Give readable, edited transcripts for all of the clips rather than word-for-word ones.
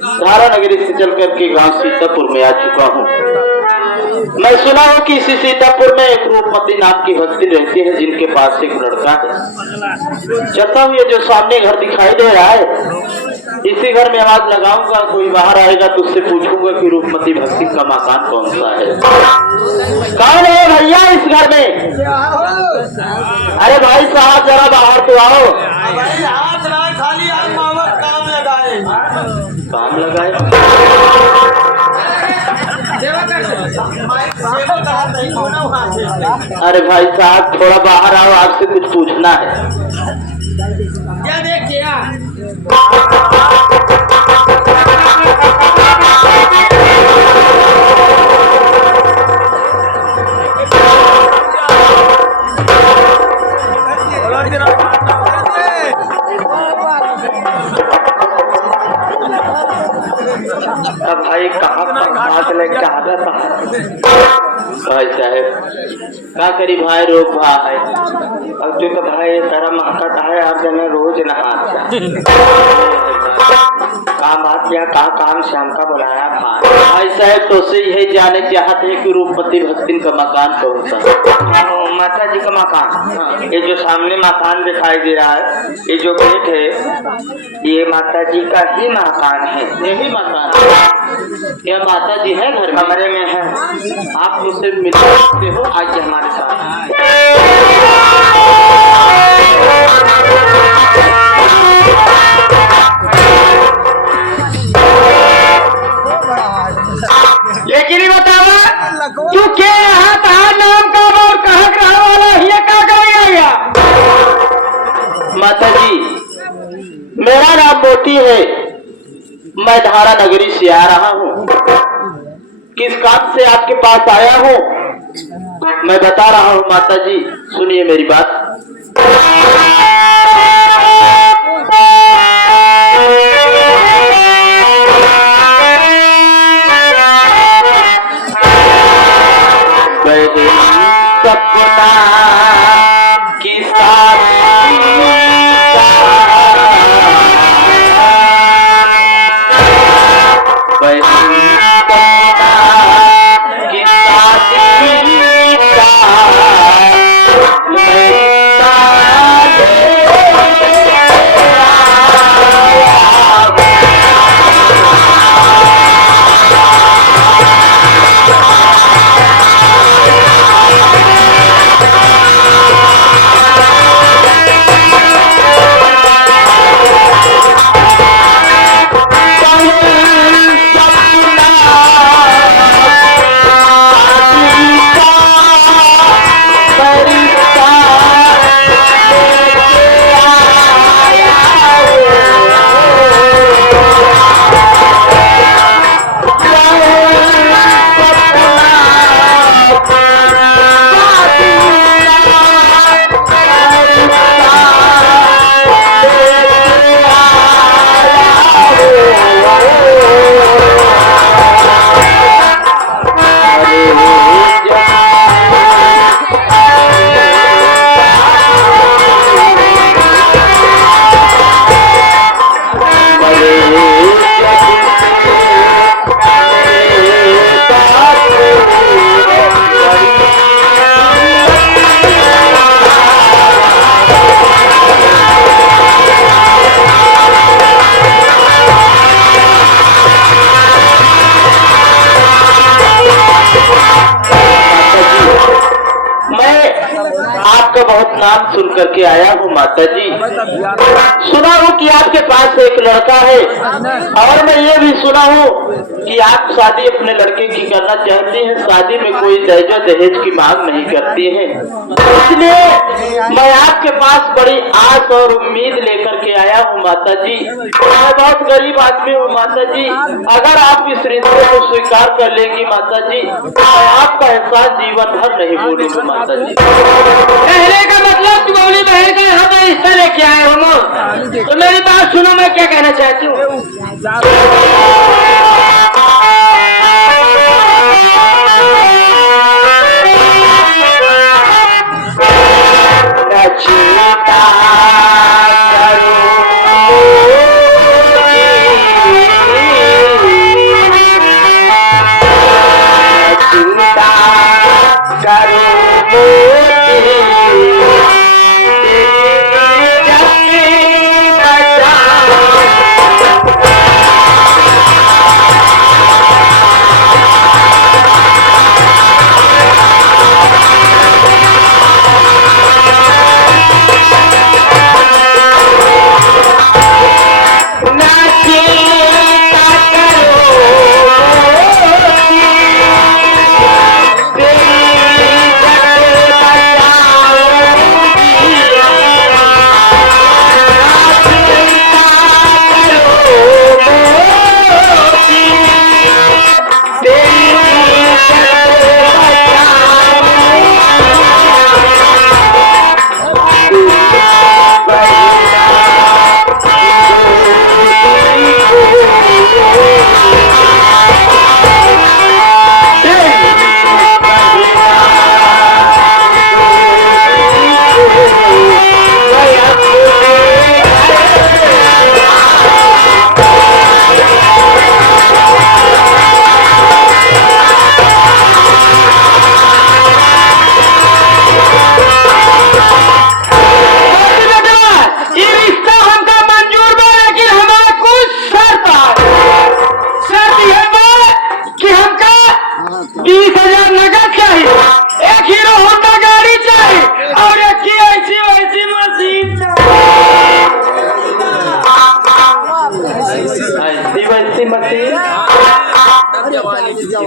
धारा नगरी से चल करके गांव सीतापुर में आ चुका हूँ। मैं सुना हूँ कि इसी सीतापुर में एक रूपमती नाम की हस्ती रहती है, जिनके पास एक लड़का है। चलता हूँ, ये जो सामने घर दिखाई दे रहा है, इसी घर में आवाज लगाऊंगा, कोई बाहर आएगा तो उससे पूछूंगा कि रूपमती भक्ति का मकान कौन सा है। कौन है भैया इस घर में? अरे भाई साहब जरा बाहर तो आओ। काम लगाए अरे भाई साहब थोड़ा बाहर आओ, आपसे कुछ पूछना है। क्या देखिए अब भाई कहाँ भाग ले क्या था भाई साहब क्या करी भाई रोग भा है। अब जो तो भाई सारा महकता है, आप जने रोज नहा काम बात या का काम श्याम का बुलाया भाई साहब तो से यही जाने चाहते हैं कि रूपमती भक्ति का मकान कौन सा? माता जी का मकान। ये जो सामने मकान दिखाई दे रहा है, ये जो गेट है, ये माता जी का ही मकान है। यही मकान क्या माता जी है? घर कमरे में है, आप मुझसे मिल सकते हो आज हमारे साथ। लेकिन बतावा तू क्या यहाँ कहा नाम का और कहाँ रहा वाला है, क्या करेगा? माता जी मेरा नाम मोती है, मैं धारा नगरी से आ रहा हूँ। किस काम से आपके पास आया हूँ मैं बता रहा हूँ माता जी, सुनिए मेरी बात। सपना की बहुत नाम सुन करके आया हूँ माता जी। सुना हूँ कि आपके पास एक लड़का है, और मैं ये भी सुना हूँ कि आप शादी अपने लड़के की करना चाहती हैं, शादी में कोई दहेज की मांग नहीं करती हैं। इसलिए मैं आपके पास बड़ी आस और उम्मीद लेकर के आया हूँ माता जी। मैं बहुत गरीब आदमी हूँ माता जी, अगर आप इस रिश्ते को स्वीकार कर लेंगी माता जी, तो आपका एहसास जीवन भर नहीं भूलूंगा माता जी। कहने का मतलब तू अपनी बहन का यहाँ पर हिस्सा लेके आए हो, तो मेरी बात सुनो, मैं क्या कहना चाहती हूँ।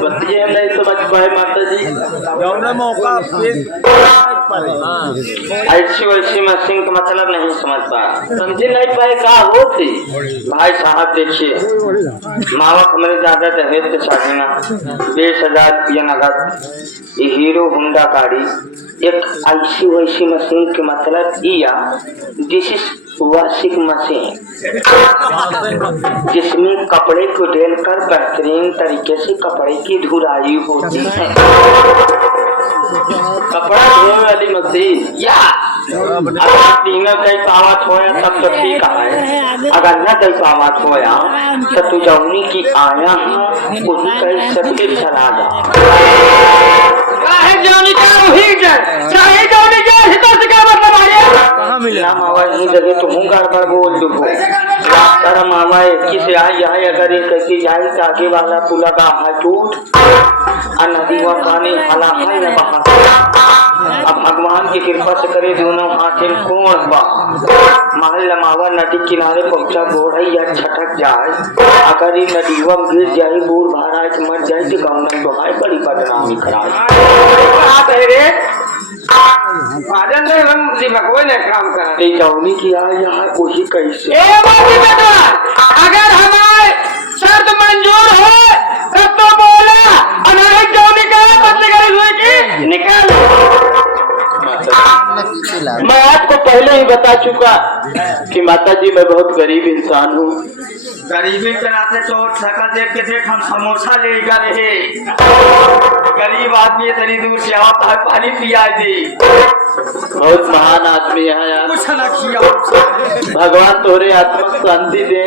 बतिया नहीं समझ पाए माता जी। मौका ऐसी वैसी मशीन का मतलब नहीं समझ पाया, समझे नहीं पाए का होती। भाई साहब देखिए, मावा हमारे ज्यादा दहेज के शादी ना 20,000 रुपया नगद, ये हीरो होंडा गाड़ी, एक ऐसी वैसी मशीन के मतलब या दिस इज वॉशिंग मशीन, जिसमें कपड़े को डालकर बेहतरीन तरीके से कपड़े की धुलाई होती है। कपड़ा धोने वाली मशीन या अगर तीनों कई पावत होया तब तो ठीक है, अगर न कई पावत होया तो तू जौनी की आया वही कई सबके चला जा जौनी का वही चाहे जौनी के हितों से क्या मतलब कहाँ मिले ना मावा यही जगह तुम गड़बड़ बोल दो तारा मामा एक से आई है, अगर ये कैसी जाए तो आगे वाला पुला का है टूट नदी व पानी हला है न बहा। अब भगवान की कृपा से करे दोनों हाथ कोण बा महल लमावा नदी किनारे पहुंचा घोड़ा या छटक जाए, अगर ये नदीवा गिर जाए बूढ़ भारा मर जाए तो गौनक तो है बड़ी बदनामी कराए रे काम कर जौनी की आए यहाँ वही कैसे अगर हमारे शर्त मंजूर हो तब तो बोला, अनाज जौनी का मतलब हुई कि निकाल। मैं आपको पहले ही बता चुका कि माता जी मैं बहुत गरीब इंसान हूँ। गरीबी के नाते तो ठका देख के देख हम समोसा ले गए, गरीब आदमी इतनी दूर से आता है पानी पिया दे। बहुत महान आदमी है यार, कुछ ना किया भगवान तोरे आत्मा शांति दे।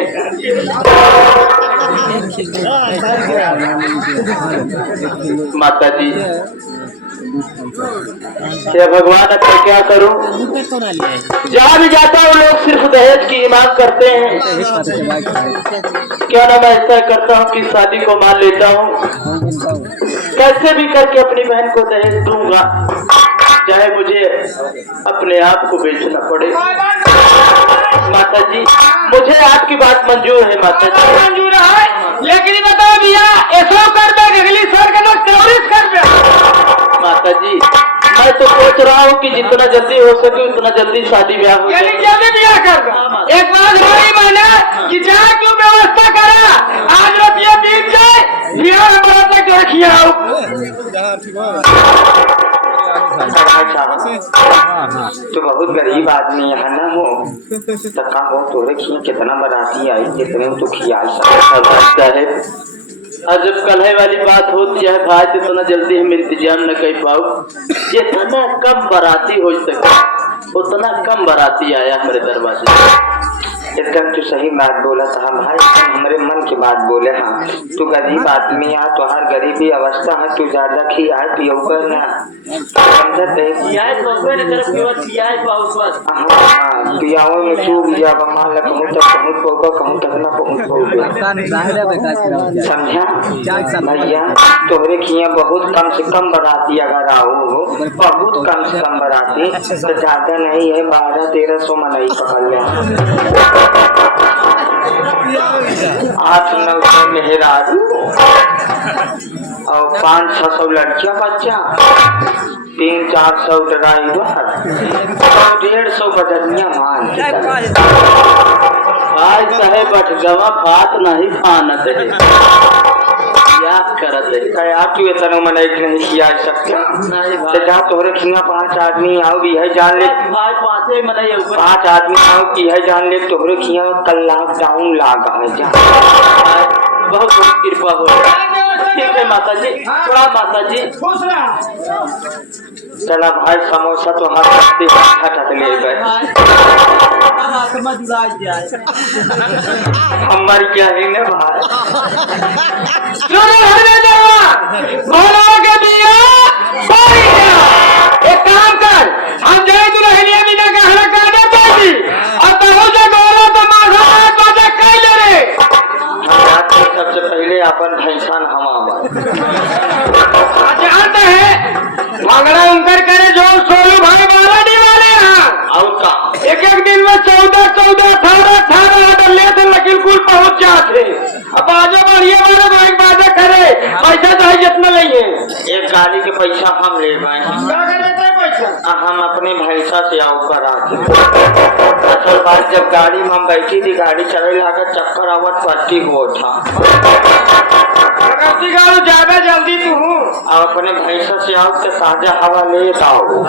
माता जी या भगवान अब मैं क्या करूं, जहाँ भी जाता हूँ लोग सिर्फ दहेज की मांग करते हैं। क्या ना मैं ऐसा करता हूँ कि शादी को मान लेता हूँ, कैसे भी करके अपनी बहन को दहेज दूंगा, चाहे मुझे अपने आप को बेचना पड़े। माता जी मुझे आपकी बात मंजूर है। माता जी मंजूर है, लेकिन बताओ भैया ऐसा कर दे अगली सर का ना 24 कर दे। माता जी मैं तो सोच रहा हूँ कि जितना जल्दी हो सके उतना जल्दी शादी ब्याह हो जाए। जल्दी ब्याह कर दो। एक बात हमारी माना कि जहाँ क्यों व्यवस्था करा, आज रतिया बीत जाए ब्याह हमारा तक रखिए आओ। तो बहुत गरीब आदमी है ना हो, तो का हो तो रखिए कितना बराती आई जितने तो खिया सकता है। और जब कन्हे वाली बात होती है भाई तो इतना जल्दी हम इंतजाम न कर पाओ, जितना कम बराती हो सके उतना कम बराती आया हमारे दरवाजे। एकदम तू सही बात बोला था भाई, हमारे मन की बात बोले। हाँ तू गरीब आदमी है, तो हर गरीबी अवस्था है, तू ज्यादा खिया पियो कर ना पियाओ में चूक जा मान लग कहूँ तक पहुँच पौगा कहूँ तक ना पहुँच पौगे, समझा भैया। तोहरे खिया बहुत कम से कम बराती अगर आओ, बहुत कम से कम बराती, तो ज्यादा नहीं है 1200-1300 मनई पकड़ ले। 800-900 मेहरारू और 500-600 लड़कियां बच्चा, 300-400 ड्राइवर, 150 बजनिया मान भाई चाहे बटगवा बात नहीं फानत है, क्या करत है क्या क्यों इतना मन नहीं किया सकते। तो जा तोहरे खिया 5 आदमी आओ भी है जान ले, 5 आदमी आओ की है जान ले, तोहरे खिया कल लॉकडाउन लागा है जा, बहुत कृपा हो। ठीक है माता जी, थोड़ा माता जी चला भाई समोसा तो हाथ ले गए, हमारी क्या है ना भाई। एक काम कर, हम जाए तो रहने बिना कहना करने पाती और तो जो गौरव तो माधव बाजा कह ले रे। सबसे पहले अपन भैंसान हमारा जानते हैं झगड़ा उनकर करे जो 16 भाई 12 वाले हैं, और का एक दिन में 14-14 18-18 ले थे, लेकिन कुल पहुंच जाते। अब बाजा बढ़िया वाला तो एक बाजा करे, पैसा तो है जितना लेंगे। एक गाड़ी के पैसा हम ले गए हैं। क्या कर लेते हैं पैसा? हम अपने भैंसा से आओ कर आते। असल बात जब गाड़ी में हम बैठी थी, गाड़ी चले लगा चक्कर आवत पट्टी हो था। ज्यादा जल्दी तू हूँ अब अपने भैंसा से आओ तो ताजा हवा ले आओ।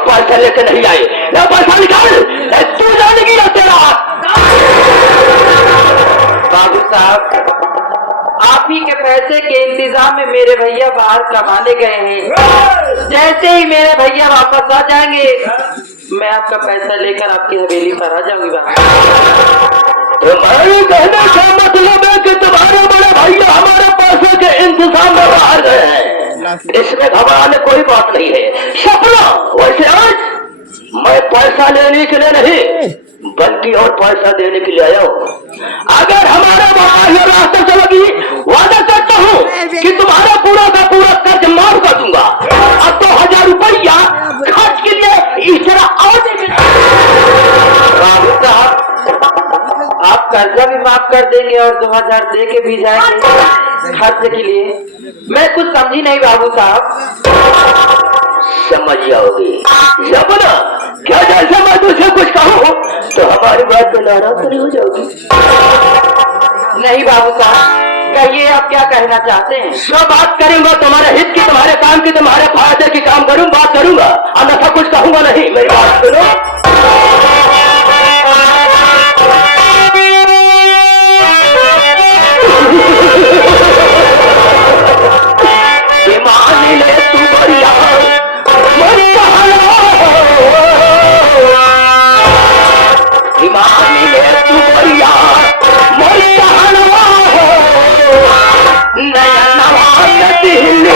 पैसा लेके नहीं आए, ना पैसा निकाल, तू जानेगी ना तेरा। बाबू साहब, आप ही के पैसे के इंतजाम में मेरे भैया बाहर कमाने गए हैं। जैसे ही मेरे भैया वापस आ जाएंगे, मैं आपका पैसा लेकर आपकी हवेली पर आ जाऊंगी। तुम्हारे कहने का मतलब है कि तुम्हारे बड़े भैया हमारे पैसे के इंतजाम में बाहर गए हैं। इसमें घबराने कोई बात नहीं है। सपना वैसे आज मैं पैसा लेने के लिए नहीं बल्कि और पैसा देने के लिए आया हूँ। अगर हमारा ये रास्ते चलोगी वादा करता हूँ कि तुम्हारा पूरा का पूरा कर्ज माफ कर दूंगा। अब 2000 रुपया खर्च के लिए इस तरह और बाबू साहब आप कर्जा भी माफ कर देंगे और 2000 दे के भी जाएंगे खर्च के लिए। मैं कुछ समझी नहीं बाबू साहब। समझ जाओगे जब ना क्या जैसे मैं तुझे कुछ कहूँ तो हमारी बात पे नाराज नहीं हो जाओगी। नहीं बाबू साहब कहिए आप क्या कहना चाहते हैं। जो बात करूंगा तुम्हारे हित की, तुम्हारे काम की, तुम्हारे फायदे की काम करूँ बात करूंगा, अन्यथा कुछ कहूंगा नहीं। मेरी बात सुनो। मान ले तू बढ़िया मान ले तू बढ़िया मोरी कहनवा हो नया नवा दिल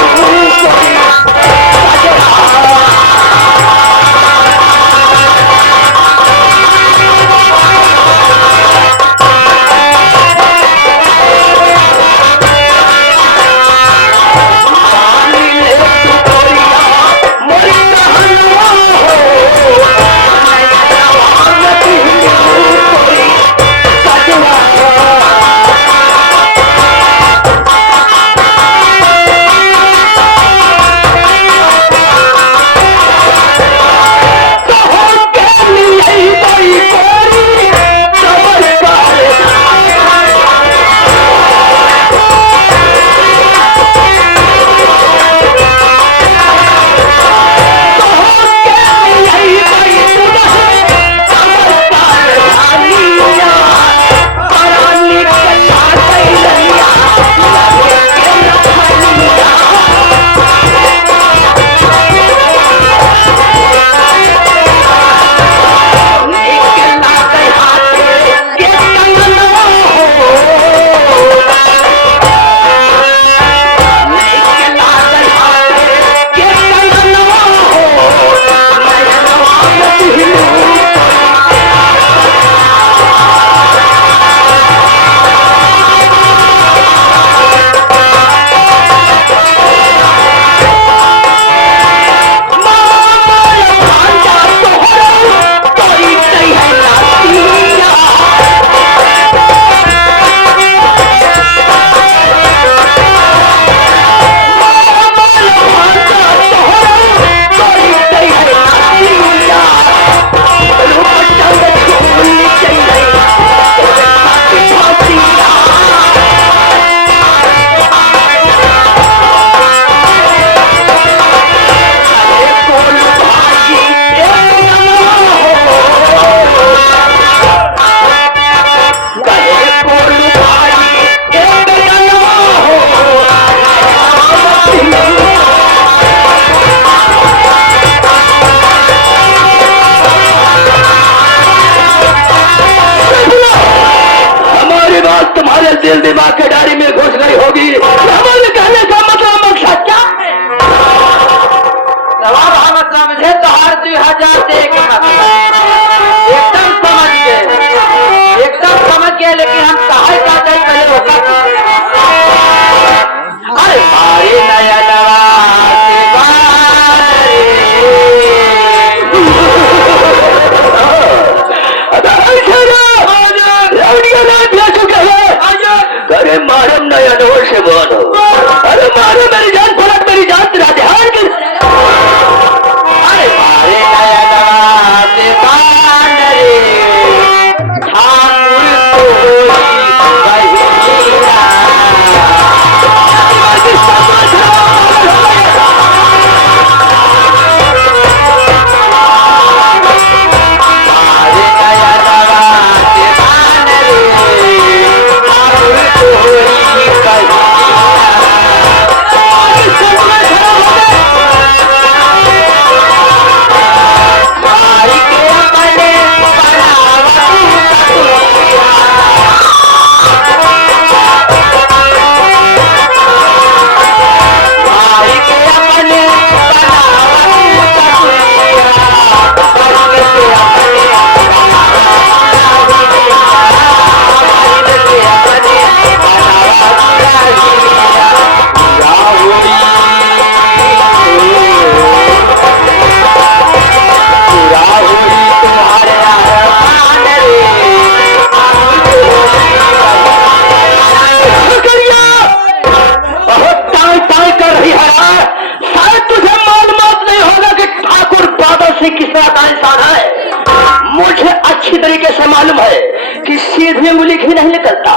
अच्छी तरीके से मालूम है कि सीधी उंगली ही नहीं निकलता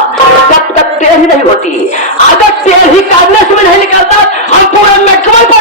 जब तक टेढ़ी नहीं होती। अगर टेढ़ी करने से भी नहीं निकलता, हम पूरे महकमे